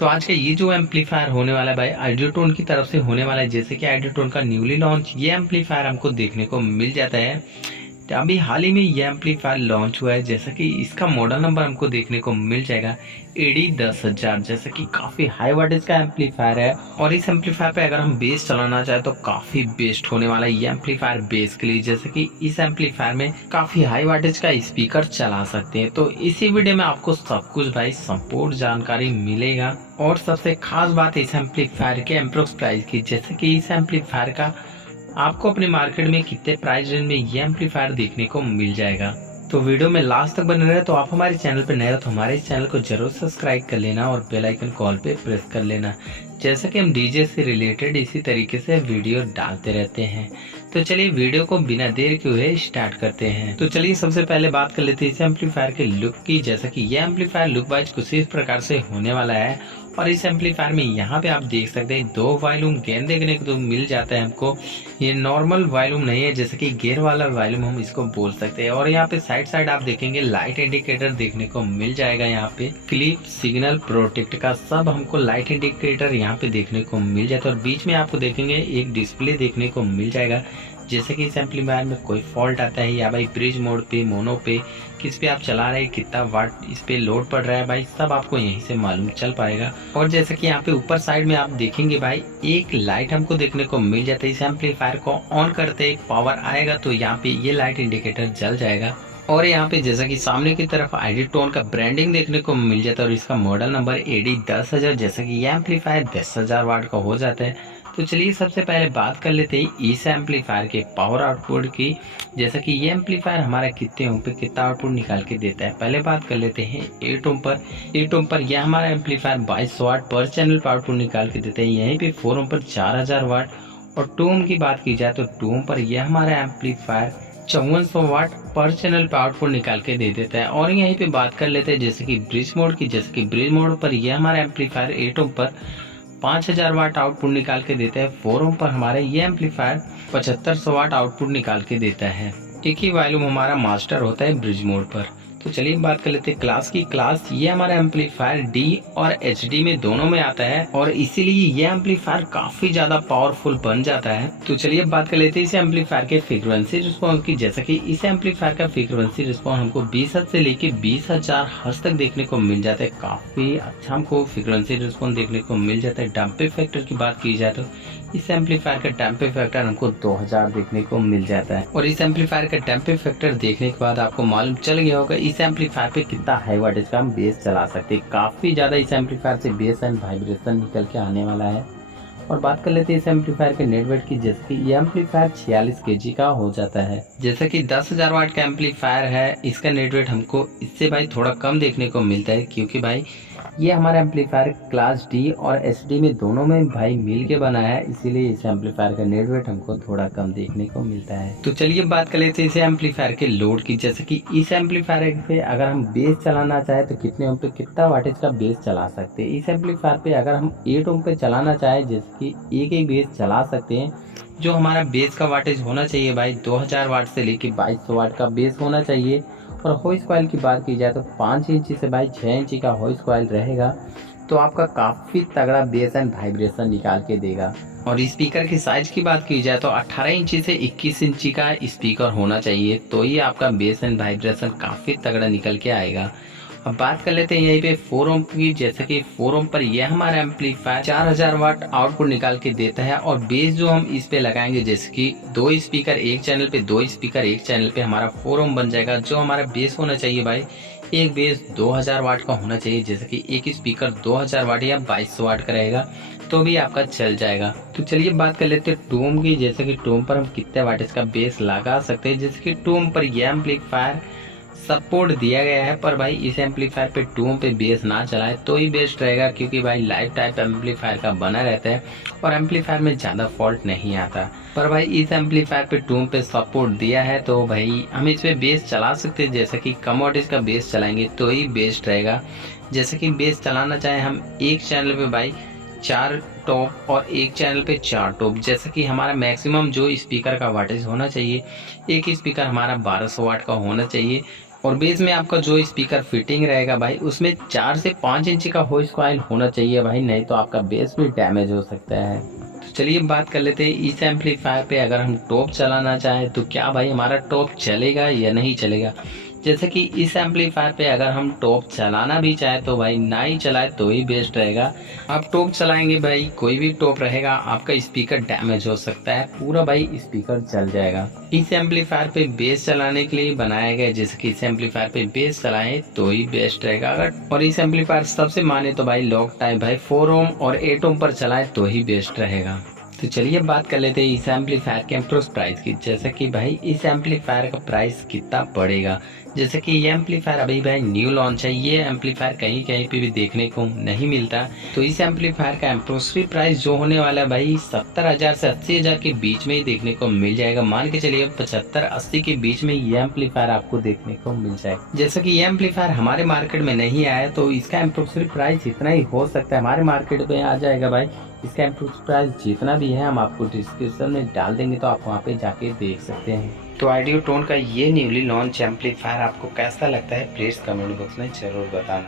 तो आज का ये जो एम्पलीफायर होने वाला है भाई आइडियोटोन की तरफ से होने वाला है। जैसे कि आइडियोटोन का न्यूली लॉन्च ये एम्पलीफायर हमको देखने को मिल जाता है। तो अभी हाल ही में ये एम्पलीफायर लॉन्च हुआ है। जैसा कि इसका मॉडल नंबर हमको देखने को मिल जाएगा AD 10,000। जैसा कि काफ़ी हाई वाटेज का एम्पलीफायर है और इस एम्पलीफायर पे अगर हम बेस चलाना चाहे तो काफ़ी बेस्ट होने वाला है ये एम्पलीफायर बेस के लिए। जैसे कि इस एम्पलीफायर में काफ़ी हाई वाटेज का स्पीकर चला सकते हैं। तो इसी वीडियो में आपको सब कुछ भाई संपूर्ण जानकारी मिलेगा। और सबसे खास बात इस एम्पलीफायर के एम्प्रोक्स प्राइस की। जैसे कि इस एम्पलीफायर का आपको अपने मार्केट में कितने प्राइस रेंज में ये एम्पलीफायर देखने को मिल जाएगा। तो वीडियो में लास्ट तक बने रहे। तो आप हमारे चैनल पर नए हो तो हमारे इस चैनल को जरूर सब्सक्राइब कर लेना और बेल आइकन कॉल पे प्रेस कर लेना। जैसा कि हम डीजे से रिलेटेड इसी तरीके से वीडियो डालते रहते हैं। तो चलिए वीडियो को बिना देर के हुए स्टार्ट करते हैं। तो चलिए सबसे पहले बात कर लेते हैं इस एम्पलीफायर के लुक की। जैसा कि यह एम्पलीफायर लुक वाइज कुछ इस प्रकार से होने वाला है। और इस एम्पलीफायर में यहाँ पे आप देख सकते हैं 2 वॉल्यूम गेन देखने को तो मिल जाता है हमको। ये नॉर्मल वॉल्यूम नहीं है, जैसे कि गियर वाला वॉल्यूम हम इसको बोल सकते हैं। और यहाँ पे साइड आप देखेंगे लाइट इंडिकेटर देखने को मिल जाएगा। यहाँ पे क्लिप सिग्नल प्रोटेक्ट का सब हमको लाइट इंडिकेटर यहाँ पे देखने को मिल जाता है। और बीच में आपको देखेंगे एक डिस्प्ले देखने को मिल जाएगा। जैसे कि इस एम्पलीफायर में कोई फॉल्ट आता है या भाई ब्रिज मोड पे, मोनो पे, किस पे आप चला रहे हैं, कितना वाट इस पे लोड पड़ रहा है भाई, सब आपको यहीं से मालूम चल पाएगा। और जैसे कि यहाँ पे ऊपर साइड में आप देखेंगे भाई एक लाइट हमको देखने को मिल जाता है। इस एम्पलीफायर को ऑन करते ही पावर आएगा तो यहाँ पे ये लाइट इंडिकेटर जल जाएगा। और यहाँ पे जैसा कि सामने की तरफ आइडियोटोन का ब्रांडिंग देखने को मिल जाता है और इसका मॉडल नंबर AD 10,000। जैसा कि यह एम्पलीफायर 10,000 वाट का हो जाता है। तो चलिए सबसे पहले बात कर लेते हैं इस एम्पलीफायर के पावर आउटपुट की। जैसा कि ये एम्पलीफायर हमारा कितने ओम पे कितना आउटपुट निकाल के देता है। पहले बात कर लेते हैं 8 ओम पर। 8 ओम पर यह हमारा एम्पलीफायर 2200 वाट पर चैनल पर आउटपुट निकाल के देता है। यहीं पे 4 ओम पर 4000 वाट। और 2 ओम की बात की जाए तो 2 ओम पर यह हमारा एम्पलीफायर 5400 वाट पर चैनल पर आउटपुट निकाल के दे देता है। और यहीं पे बात कर लेते हैं जैसे कि ब्रिज मोड की। जैसे कि ब्रिज मोड पर यह हमारा एम्पलीफायर 8 ओम पर 5000 वाट आउटपुट निकाल के देता है। 4 ओम पर हमारा ये एम्पलीफायर 7500 वाट आउटपुट निकाल के देता है। एक ही वॉल्यूम हमारा मास्टर होता है ब्रिज मोड पर। तो चलिए बात कर लेते हैं क्लास की। क्लास ये हमारा एम्पलीफायर D और HD में दोनों में आता है और इसीलिए ये एम्पलीफायर काफी ज्यादा पावरफुल बन जाता है। तो चलिए बात कर लेते हैं इस एम्पलीफायर के फ्रीक्वेंसी रिस्पॉन्स की। जैसा कि इस एम्पलीफायर का फ्रीक्वेंसी रिस्पॉन्स हमको 20 हर्ट्ज से लेके 20,000 हर्ट्ज तक देखने को मिल जाता है। काफी अच्छा हमको फ्रीक्वेंसी रिस्पॉन्स देखने को मिल जाता है। डंप फैक्टर की बात की जाए तो इस एम्पलीफायर का डंप फैक्टर हमको 2000 देखने को मिल जाता है। और इस एम्पलीफायर का डंप फैक्टर देखने के बाद आपको मालूम चल गया होगा इस एम्पलीफायर पे कितना हाई वाटेज का हम बेस चला सकते हैं। काफी ज्यादा इस एम्पलीफायर से बेस एंड वाइब्रेशन निकल के आने वाला है। और बात कर लेते हैं इस एम्पलीफायर के नेट वेट की। जैसे कि ये एम्पलीफायर 46 kg का हो जाता है। जैसे कि 10,000 वाट का एम्पलीफायर है, इसका नेट वेट हमको इससे भाई थोड़ा कम देखने को मिलता है। क्योंकि भाई ये हमारा एम्पलीफायर क्लास D और HD में दोनों में भाई मिल के बना है, इसीलिए इस एम्पलीफायर का नेट वेट हमको थोड़ा कम देखने को मिलता है। तो चलिए बात कर लेते हैं इस एम्पलीफायर के लोड की। जैसे कि इस एम्पलीफायर पे अगर हम बेस चलाना चाहे तो कितने ओम पे कितना वाटेज का बेस चला सकते हैं। इस एम्पलीफायर पे अगर हम 8 ओम पे चलाना चाहे जैसे कि एक बेस चला सकते हैं। जो हमारा बेस का वाटेज होना चाहिए भाई 2000 वाट से लेके 2200 वाट का बेस होना चाहिए। और हॉइस कॉइल की बात की जाए तो 5 इंची से भाई 6 इंची का हॉइस कॉइल रहेगा तो आपका काफ़ी तगड़ा बेस एंड वाइब्रेशन निकाल के देगा। और स्पीकर की साइज की बात की जाए तो 18 इंची से 21 इंची का स्पीकर होना चाहिए तो ही आपका बेस एंड वाइब्रेशन काफ़ी तगड़ा निकल के आएगा। अब बात कर लेते हैं यहीं पे 4 ओम की। जैसे कि 4 ओम पर यह हमारा एम्पलीफायर 4000 वाट आउटपुट निकाल के देता है। और बेस जो हम इस पे लगाएंगे जैसे कि 2 स्पीकर एक चैनल पे, 2 स्पीकर एक चैनल पे, हमारा 4 ओम बन जाएगा। जो हमारा बेस होना चाहिए भाई एक बेस 2000 वाट का होना चाहिए। जैसे कि एक स्पीकर 2000 वाट या 2200 वाट का रहेगा तो भी आपका चल जाएगा। तो चलिए बात कर लेते हैं 2 ओम की। जैसे कि 2 ओम पर हम कितने वाटेज का बेस लगा सकते हैं। जैसे कि 2 ओम पर यह एम्पलीफायर सपोर्ट दिया गया है, पर भाई इस एम्पलीफायर पे 2 ओम पे बेस ना चलाए तो ही बेस्ट रहेगा। क्योंकि भाई लाइफ टाइप एम्पलीफायर का बना रहता है और एम्पलीफायर में ज़्यादा फॉल्ट नहीं आता। पर भाई इस एम्पलीफायर पे 2 ओम पे सपोर्ट दिया है तो भाई हम इस पे बेस चला सकते हैं। जैसे कि कम वोल्टेज का बेस चलाएंगे तो ही बेस्ट रहेगा। जैसे कि बेस चलाना चाहे हम एक चैनल पे भाई 4 टॉप और एक चैनल पे 4 टॉप। जैसे कि हमारा मैक्सिमम जो स्पीकर का वाटेज होना चाहिए, एक स्पीकर हमारा 1200 वाट का होना चाहिए। और बेस में आपका जो स्पीकर फिटिंग रहेगा भाई उसमें 4 से 5 इंच का वॉइस कॉइल होना चाहिए भाई, नहीं तो आपका बेस भी डैमेज हो सकता है। तो चलिए बात कर लेते हैं इस एम्पलीफायर पे अगर हम टॉप चलाना चाहें तो क्या भाई हमारा टॉप चलेगा या नहीं चलेगा। जैसे कि इस एम्पलीफायर पे अगर हम टॉप चलाना भी चाहे तो भाई ना ही चलाए तो ही बेस्ट रहेगा। आप टॉप चलाएंगे भाई कोई भी टॉप रहेगा आपका स्पीकर डैमेज हो सकता है, पूरा भाई स्पीकर जल जाएगा। इस एम्पलीफायर पे बेस चलाने के लिए बनाया गया, जैसे कि इस एम्पलीफायर पे बेस चलाएं तो ही बेस्ट रहेगा अगर। और इस एम्पलीफायर सबसे माने तो भाई लॉक टाइप भाई 4 ओम और 8 ओम पर चलाएं तो ही बेस्ट रहेगा। तो चलिए बात कर लेते हैं इस एम्पलीफायर के अप्रोक्स प्राइस की। जैसे कि भाई इस एम्पलीफायर का प्राइस कितना पड़ेगा, जैसे कि ये एम्पलीफायर अभी भाई न्यू लॉन्च है, ये एम्पलीफायर कहीं कहीं पे भी देखने को नहीं मिलता। तो इस एम्पलीफायर का अप्रोक्सीमेट प्राइस जो होने वाला है भाई 70,000 से 80,000 के बीच में ही देखने को मिल जाएगा। मान के चलिए 75-80 के बीच में ये एम्पलीफायर आपको देखने को मिल जाएगा। जैसे कि ये एम्पलीफायर हमारे मार्केट में नहीं आया तो इसका अप्रोक्सीमेट प्राइस इतना ही हो सकता है, हमारे मार्केट में आ जाएगा भाई। इसका अप्रोक्सीमेट प्राइस जितना भी है हम आपको डिस्क्रिप्शन में डाल देंगे तो आप वहाँ पे जाके देख सकते हैं। तो आइडियोटोन का ये न्यूली लॉन्च एम्पलीफायर आपको कैसा लगता है प्लीज कमेंट बॉक्स में जरूर बताना।